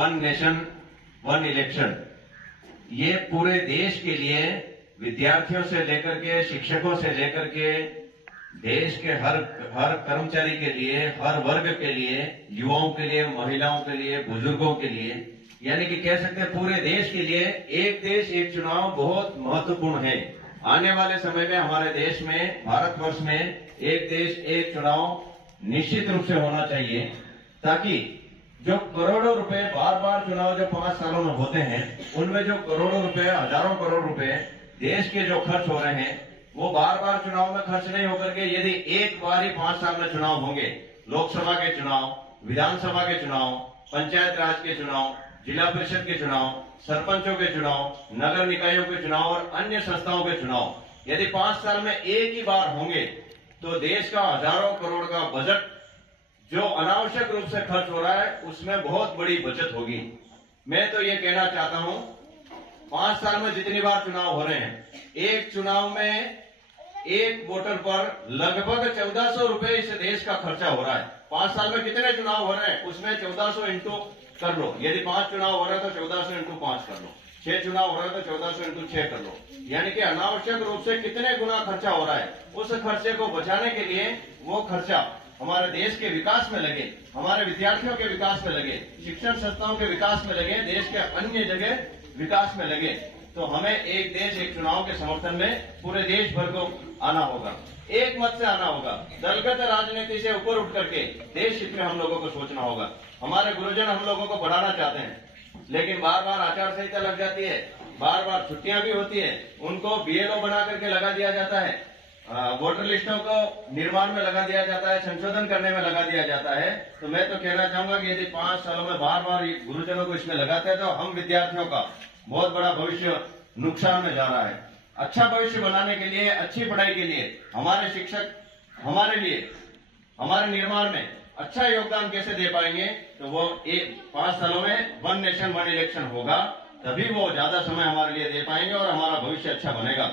One nation one election, ये पूरे देश के लिए विद्यार्थियों से लेकर के, शिक्षकों से लेकर के, देश के हर कर्मचारी के लिए, हर वर्ग के लिए, युवाओं के लिए, महिलाओं के लिए, बुजुर्गों के लिए, यानी कि कह सकते हैं पूरे देश के लिए एक देश एक चुनाव बहुत महत्वपूर्ण है। आने वाले समय में हमारे देश में, भारतवर्ष में एक देश एक चुनाव निश्चित रूप से होना चाहिए, ताकि जो करोड़ों रुपए बार बार चुनाव जो 5 सालों में होते हैं, उनमें जो करोड़ों रुपए, हजारों करोड़ रुपए देश के जो खर्च हो रहे हैं, वो बार बार चुनाव में खर्च नहीं होकर के यदि एक बार ही 5 साल में चुनाव होंगे, लोकसभा के चुनाव, विधानसभा के चुनाव, पंचायत राज के चुनाव, जिला परिषद के चुनाव, सरपंचों के चुनाव, नगर निकायों के चुनाव और अन्य संस्थाओं के चुनाव, यदि 5 साल में एक ही बार होंगे तो देश का हजारों करोड़ का बजट जो अनावश्यक रूप से खर्च हो रहा है, उसमें बहुत बड़ी बचत होगी। मैं तो ये कहना चाहता हूं, 5 साल में जितनी बार चुनाव हो रहे हैं, एक चुनाव में एक वोटर पर लगभग 1400 रुपए इस देश का खर्चा हो रहा है। 5 साल में कितने चुनाव हो रहे हैं, उसमें 1400 इंटू कर लो। यदि 5 चुनाव हो रहे हैं तो 1400 इंटू 5 कर लो, 6 चुनाव हो रहे हैं तो 1400 इंटू 6 कर लो, यानी कि अनावश्यक रूप से कितने गुना खर्चा हो रहा है। उस खर्चे को बचाने के लिए वो खर्चा हमारे देश के विकास में लगे, हमारे विद्यार्थियों के विकास में लगे, शिक्षण संस्थाओं के विकास में लगे, देश के अन्य जगह विकास में लगे, तो हमें एक देश एक चुनाव के समर्थन में पूरे देश भर को आना होगा, एक मत से आना होगा। दलगत राजनीति से ऊपर उठ करके देश हित में हम लोगों को सोचना होगा। हमारे गुरुजन हम लोगों को बढ़ाना चाहते हैं, लेकिन बार बार आचार संहिता लग जाती है, बार बार छुट्टियां भी होती है, उनको बीएलओ बना करके लगा दिया जाता है, वोटर लिस्टों को निर्माण में लगा दिया जाता है, संशोधन करने में लगा दिया जाता है। तो मैं तो कहना चाहूंगा कि यदि 5 सालों में बार बार गुरुजनों को इसमें लगाते हैं तो हम विद्यार्थियों का बहुत बड़ा भविष्य नुकसान में जा रहा है। अच्छा भविष्य बनाने के लिए, अच्छी पढ़ाई के लिए हमारे शिक्षक हमारे लिए, हमारे निर्माण में अच्छा योगदान कैसे दे पाएंगे, तो वो 5 सालों में वन नेशन वन इलेक्शन होगा, तभी वो ज्यादा समय हमारे लिए दे पाएंगे और हमारा भविष्य अच्छा बनेगा।